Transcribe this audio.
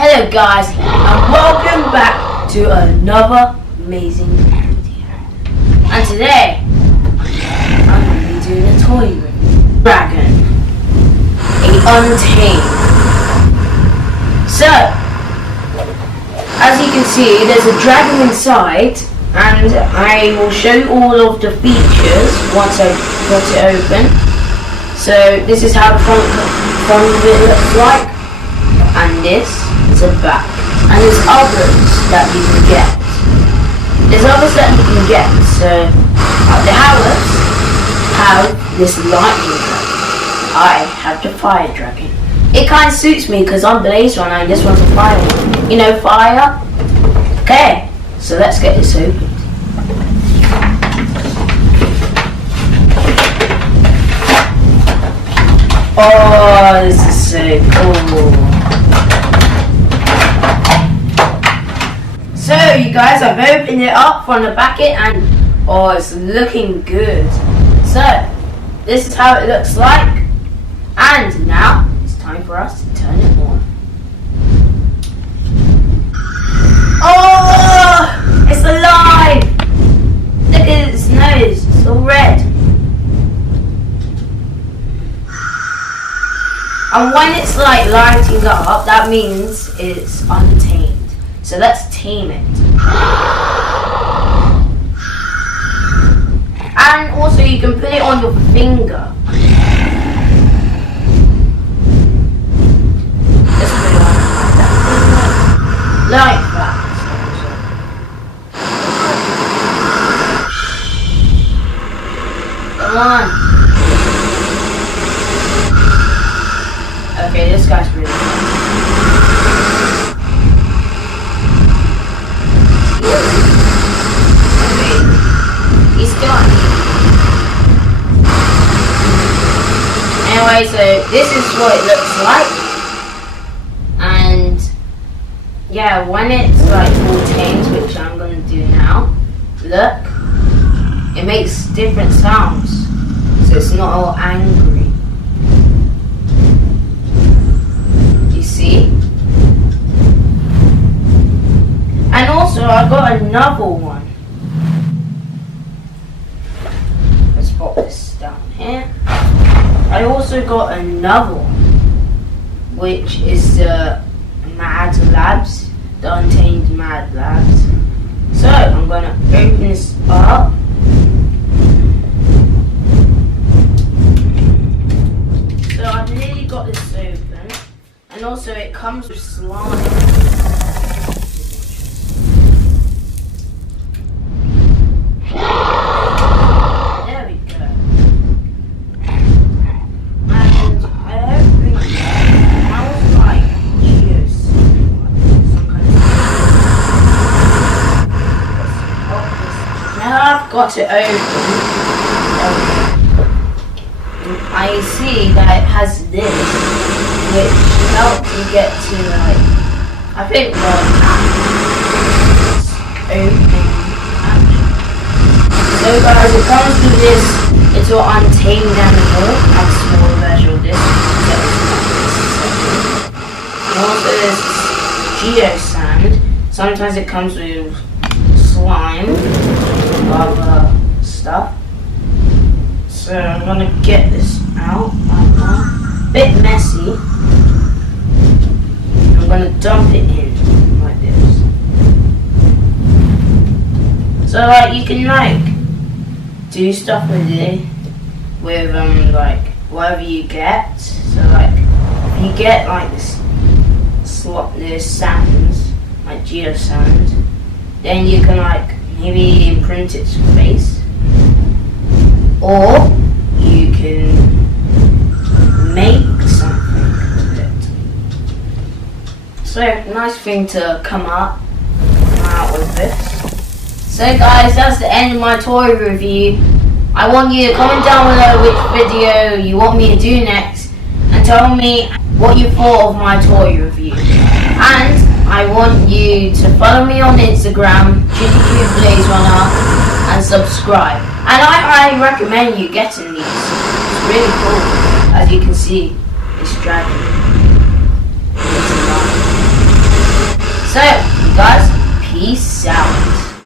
Hello guys, and welcome back to another amazing video. And today, I'm going to be doing a toy dragon, a Untamed. So, as you can see, there's a dragon inside, and I will show you all of the features once I got it open. So, this is how the front of it looks like, and this is a back. And there's others that you can get. There's others that you can get. So the Howlers have this lightning dragon. I have the fire dragon. It kind of suits me because I'm Blazerunner and this one's a fire one. You know, fire. Okay, so let's get this open. Oh, this is so cool. So you guys, I've opened it up from the packet and oh, it's looking good. So this is how it looks like, and now it's time for us to turn it on. Oh, it's alive! Look at its nose, it's all red. And when it's like lighting up, that means it's untamed. So let's tame it. And also you can put it on your finger. Just put it on like that. Come on. Okay, this guy's pretty good. He's gone. Anyway, so this is what it looks like. And yeah, when it's like full tamed, which I'm gonna do now, look, it makes different sounds. So it's not all angry. You see? And also I got another one. Let's pop this down here. I also got another one, which is the Mad Labs, the Untamed Mad Labs. So I'm gonna open this up. So I've nearly got this open, and also it comes with slime. Got it open. I see that it has this, which helps you get to like, I think the opening action. So guys, it comes with this little untamed animal and small version of this. And also this geo sand. Sometimes it comes with slime, other stuff. So I'm gonna get this out. Bit messy. I'm gonna dump it in like this. So like you can like do stuff with it with like whatever you get. So like if you get like this sands, like geosand, then you can like maybe imprint its face, or you can make something with it. So nice thing to come out with this. So guys, that's the end of my toy review. I want you to comment down below which video you want me to do next, and tell me what you thought of my toy review. And I want you to follow me on Instagram, Chiji Blazerunner, and subscribe. And I highly recommend you getting these. It's really cool. As you can see, this dragon is alive. Peace out.